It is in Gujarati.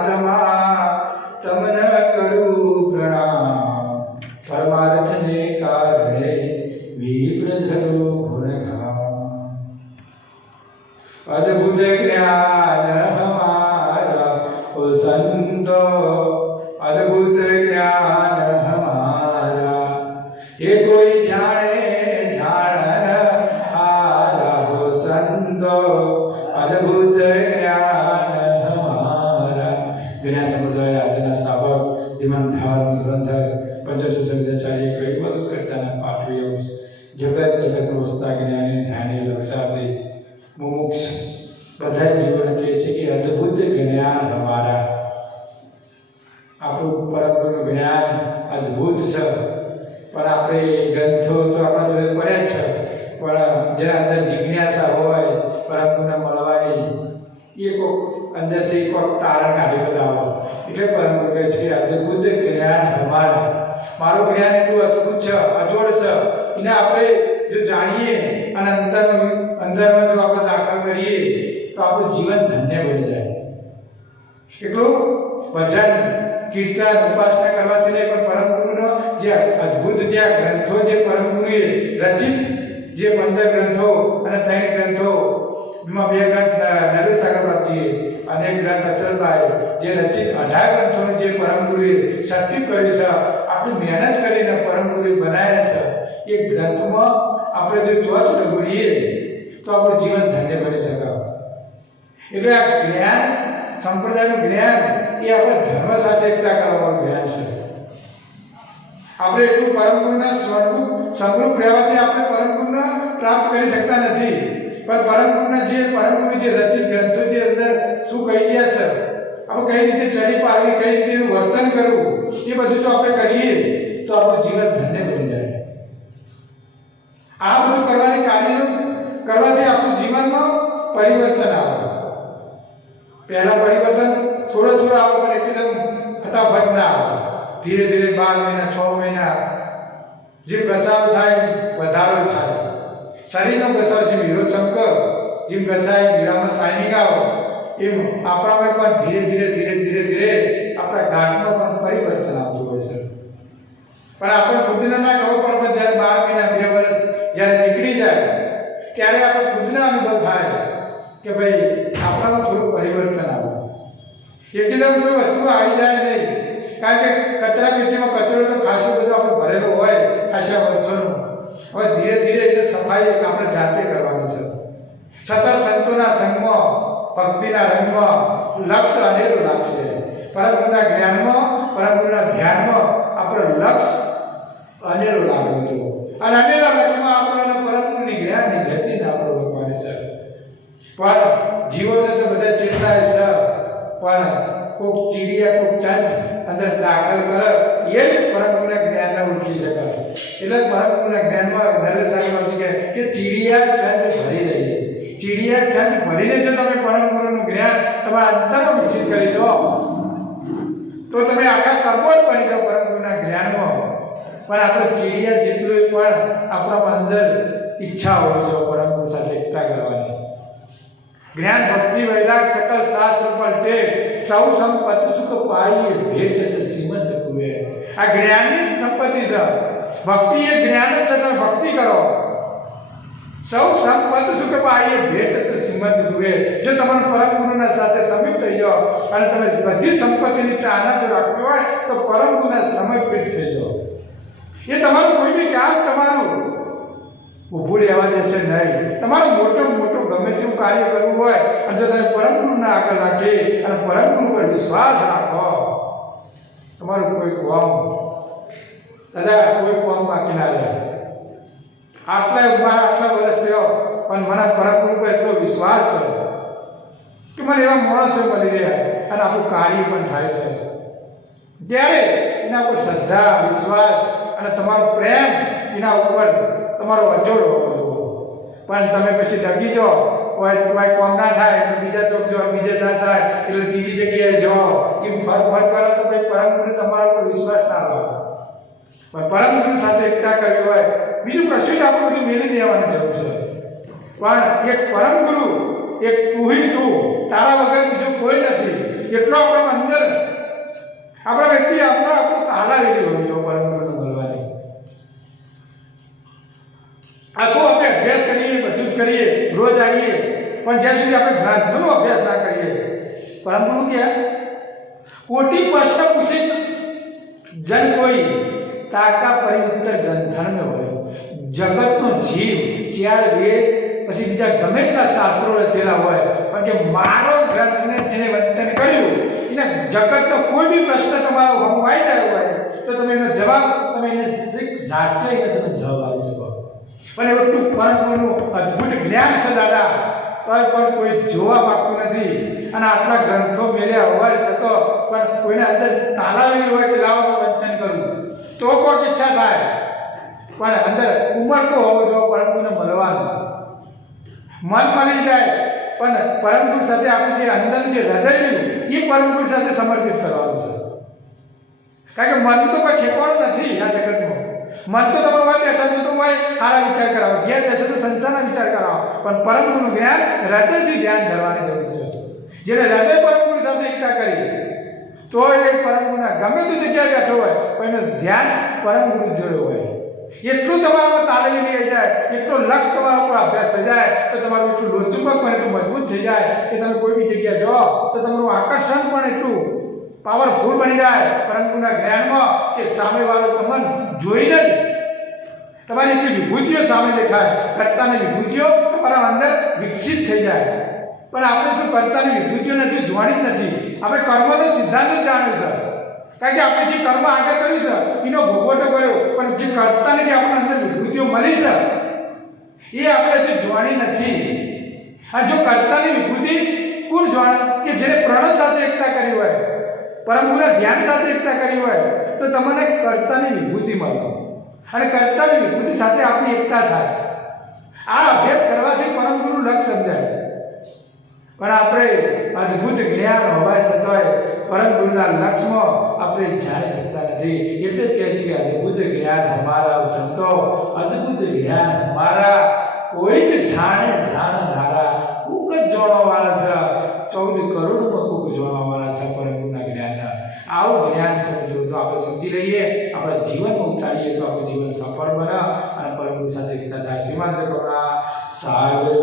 આત્મા તમને કરું પ્રણામ પરમાર્થને કારણે વિપ્ર ધરો ગુણગાન અદ્ભુત જ્ઞાન હમારા ઓ સંતો અદ્ભુત જ્ઞાન હમારા એ કોઈ જાણે બધા જીવન કહે છે કે અદ્ભુત જ્ઞાન અમારા. આપણું પરમ જ્ઞાન અદ્ભુત છે. પણ આપણે ગ્રંથો તો આપણા જોડે પડે છે. પણ જેના અંદર જિજ્ઞાસા હોય પરમગુરુને મળવાની, એ કોક અંદરથી કોક તારણ કાઢી બતાવો. એટલે પરમ કહે છે અદ્ભુત જ્ઞાન અમારા. મારું જ્ઞાન એટલું અદ્ભુત છે, અજોડ છે. એને આપણે જો જાણીએ અને અંતરમાં અંદરમાં જો આપણે દાખલ કરીએ, તો આપણું જીવન ધન્ય બની જાય. એટલું ભજન, કીર્તન, ઉપાસના કરવાથી નહીં, પણ પરમ ગુરુનો જે અદ્ભુત જે ગ્રંથો જે પરમ ગુરુએ રચિત જે પંદર ગ્રંથો અને ત્રણ ગ્રંથો, એમાં બે ગ્રંથ નરેશ સાગરબાપજીએ અને ગ્રંથ અચલભાઈ જે રચિત અઢાર ગ્રંથોનું જે પરમ ગુરુએ સર્ટિફ કર્યું છે. આપણી મહેનત કરીને પરમ ગુરુએ બનાવ્યા છે. એ ગ્રંથમાં આપણે જો ચોચ ડગડીએ તો આપણું જીવન ધન્ય બની શકાય એટલે આ જ્ઞાન, સંપ્રદાયનું જ્ઞાન એ આપણે ધર્મ સાથે એકતા કરવાનું જ્ઞાન છે. આપણે એટલું પરમગુરુના સ્વરૂપ સંગરૂપ રહેવાથી આપણે પરમગુરુને પ્રાપ્ત કરી શકતા નથી. પણ પરમગુરુના જે પરમગુરુ, જે રચિત ગ્રંથો જે અંદર શું કહી ગયા છે, આપણે કઈ રીતે ચડી પાડવી, કઈ રીતે વર્તન કરવું, એ બધું જો આપણે કરીએ તો આપણું જીવન ધન્ય આ બધું કરવાની કાર્ય કરવાથી આપણું જીવનમાં પરિવર્તન આવે. પહેલા પરિવર્તન થોડો થોડો આવે, પણ એકદમ ફટાફટ ના આવે. ધીરે ધીરે બાર મહિના, છ મહિના જે ઘસાવ થાય, વધારો થાય. શરીરનો ઘસાવ જે વિરોધ ચમકે જેમ ઘસાય હીરામાં સાયનિક આવે, એમ આપણામાં પણ ધીરે ધીરે ધીરે ધીરે ધીરે આપણા ઘાટમાં પણ પરિવર્તન આવતું હોય છે. પણ આપણે ખુદને ના ખબર ત્યારે આપણે ખુદને અનુભવ થાય કે ભાઈ, આપણામાં થોડું પરિવર્તન આવે. એકદમ કોઈ વસ્તુ આવી જાય નહીં. કારણ કે કચરા પેટીમાં કચરો તો ખાસો બધો આપણે ભરેલો હોય ખાસા વર્ષોનો. હવે ધીરે ધીરે એને સફાઈ આપણે જાતે કરવાની છે. છતાં સંતોના સંગમાં, ભક્તિના રંગમાં લક્ષ્ય અનેરું લાગશે પરમગુરુના જ્ઞાનમાં પરમગુરુના ધ્યાનમાં આપણો લક્ષ્ય અનેરો લાગવું જોઈએ અને અનેરા લક્ષ્યમાં આપણને પરમગુરુની જ્ઞાનની ગતિને આપણે ભગવાન છે પણ જીવોને તો બધા ચેતાય છે. પણ કોક ચીડિયા, કોક ચાંચ અંદર દાખલ કરે, એ જ પરમગુરુના જ્ઞાનને ઉઠી શકે. એટલે પરમગુરુના જ્ઞાનમાં નરેશ સાહેબ કહે કે ચીડિયા, ચાંચ ભરી લઈએ ચીડિયા, ચાંચ ભરીને જો તમે પરમગુરુનું જ્ઞાન તમારા અંતરમાં વિકસિત કરી દો, તો તમે આખા કરવો જ બની જાઓ પરમગુરુના જ્ઞાનમાં. પણ આપણે ચીડિયા જેટલું પણ આપણા અંદર ઈચ્છા હોય તો પરમગુરુ સાથે એકતા કરવાની જ્ઞાન ભક્તિ વૈરાગ સકલ શાસ્ત્ર તે સૌ સંપત્તિ સુખ પાઈએ ભેટ શ્રીમંત કુવે આ જ્ઞાનની સંપત્તિ છે. ભક્તિ એ જ્ઞાન છે, તમે ભક્તિ કરો. સૌ સંપત્તિ સુખ પાઈએ ભેટ શ્રીમંત કુવે જો તમારા પરમ ગુરુના સાથે સમીપ થઈ જાઓ અને તમે બધી સંપત્તિની ચાહના જો રાખવી હોય, તો પરમ ગુરુના સમર્પિત થઈ જાઓ. એ તમારું કોઈ બી કામ, તમારું ઊભું રહેવા દેશે નહીં. તમારું મોટું મોટું ગમે તેવું કાર્ય કરવું હોય, અને જો તમે પરમગુરુના આગળ રાખી, અને પરમગુરુ પર વિશ્વાસ રાખો, તમારું કોઈ કોમ દાદા, કોઈ કોમ બાકી ના રહે. આટલા મારા આટલા વર્ષ થયો, પણ મને પરમગુરુ પર એટલો વિશ્વાસ છે કે મને એવા માણસો મળી રહ્યા અને આપણું કાર્ય પણ થાય છે. ત્યારે એના ઉપર શ્રદ્ધા, વિશ્વાસ અને તમારો પ્રેમ એના ઉપર તમારો અજોડો પણ તમે પછી ડગી જાઓ, કોઈ કોઈ કોમ ના થાય, એટલે બીજા ચોક જાઓ, બીજે ના થાય, એટલે ત્રીજી જગ્યાએ જાઓ. એ ફર ફર કરો તો પછી પરમ ગુરુ તમારા પર વિશ્વાસ ના રાખે. પણ પરમ ગુરુ સાથે એકતા કરવી હોય, બીજું કશું જ આપણે બધું મેળવી દેવાની જરૂર છે. પણ એક પરમ ગુરુ, એક તું તું, તારા વગર બીજું કોઈ નથી. એટલો આપણા અંદર આપણા વ્યક્તિ આપણા આપણું આપણે લીધી હોવી જોઈએ પરમ ગુરુને મળવાની આખો આપણે અભ્યાસ કરીએ, બધું જ કરીએ, રોજ આવીએ. પણ જ્યાં સુધી આપણે ગ્રંથનો અભ્યાસ ના કરીએ. ગુરુ કે કોટી પ્રશ્ન પૂછે જન કોઈ તાકા પરી ઉત્તર ગ્રંથન હોય. જગતનો જીવ ચાર વેદ, પછી બીજા ગમે તેટલા શાસ્ત્રો રચેલા હોય, પણ કે મારો ગ્રંથને જેને વંચન કર્યું, એને જગતનો કોઈ બી પ્રશ્ન તમારો હમું આવી જાય હોય, તો તમે એનો જવાબ, તમે એને જાતે તમે જવાબ આપી શકો. પણ એટલું પરમનું અદ્ભુત જ્ઞાન છે, દાદા. તોય પણ કોઈ જોવા માંગતું નથી. અને આટલા ગ્રંથો મેળ્યા હોય છતાં પણ કોઈને અંદર તાલાવેલી હોય કે લાવો વંચન કરું. તો કોઈક ઈચ્છા થાય. પણ અંદર ઉમરકો હોવો જોઈએ પરમગુરુને મળવાનું. મન મળી જાય, પણ પરમગુરુ સાથે આપણું જે અંદર જે હૃદયનું એ પરમગુરુ સાથે સમર્પિત કરવાનું છે. કારણ કે મનનું તો કોઈ ઠેકાણું નથી આ જગતમાં. મન તો તમારું હોય, બેઠો છે તો હોય, સારા વિચાર કરાવો. ઘેર બેસો તો સંસારના વિચાર કરાવો. પણ પરમગુરુનું જ્ઞાન હૃદયથી ધ્યાન ધરવાની જરૂર છે. જેને હૃદય પરમગુરુ સાથે એકતા કરી, તો એ પરમગુરુના ગમે તે જગ્યાએ બેઠો હોય, પણ એનું ધ્યાન પરમગુરુ જોયો હોય. એટલું તમારામાં તાલીમ લઈ જાય, એટલો લક્ષ તમારા ઉપર અભ્યાસ થઈ જાય, તો તમારું એટલું લોચુંબક પણ એટલું મજબૂત થઈ જાય કે તમે કોઈ બી જગ્યાએ જાઓ, તો તમારું આકર્ષણ પણ એટલું પાવરફુલ બની જાય પરંતુના જ્ઞાનમાં કે સામેવાળો તમને જોઈને જ તમારી એટલી વિભૂતિઓ સામે દેખાય કર્તાની વિભૂતિઓ તમારા અંદર વિકસિત થઈ જાય. પણ આપણે શું કર્તાની વિભૂતિઓ નથી, જોવાની જ નથી. આપણે કર્મનો સિદ્ધાંત જ જાણ્યો છે. કારણ કે આપણે જે કર્મ આગળ કર્યું છે, એનો ભોગવટો કર્યો, પણ જે કર્તાની જે આપણા અંદર વિભૂતિઓ મળી છે, એ આપણે હજુ જોવાની નથી. અને જો કર્તાની વિભૂતિ કોણ જાણે? કે જેને પ્રણવ સાથે એકતા કરી હોય? પરમગુરુના ધ્યાન સાથે એકતા કરી હોય, તો તમને કર્તાની વિભૂતિ મળે. અને કર્તાની વિભૂતિ સાથે આપણી એકતા થાય. આ અભ્યાસ કરવાથી પરમગુરુ લક્ષ સમજાય. પણ આપણે અદ્ભુત જ્ઞાન હોવા છતાંય પરમ ગુરુના લક્ષ્યમાં આપણે જાણી શકતા નથી. એટલે જ કહે છે કે અદ્ભુત જ્ઞાન અમારા સંતો, અદ્ભુત જ્ઞાન હમારા કોઈક જાણે જાણનારા કુક જ જોડવાવાળા છે. ચૌદ કરોડમાં કુક જોડવાવાળા છે આવું જ્ઞાન સમજો. તો આપણે સમજી લઈએ, આપણા જીવનમાં ઉતારીએ તો આપણું જીવન સફળ બને અને પરમ સાથે એકતા થાય. શ્રીમંત કરુણા સાગર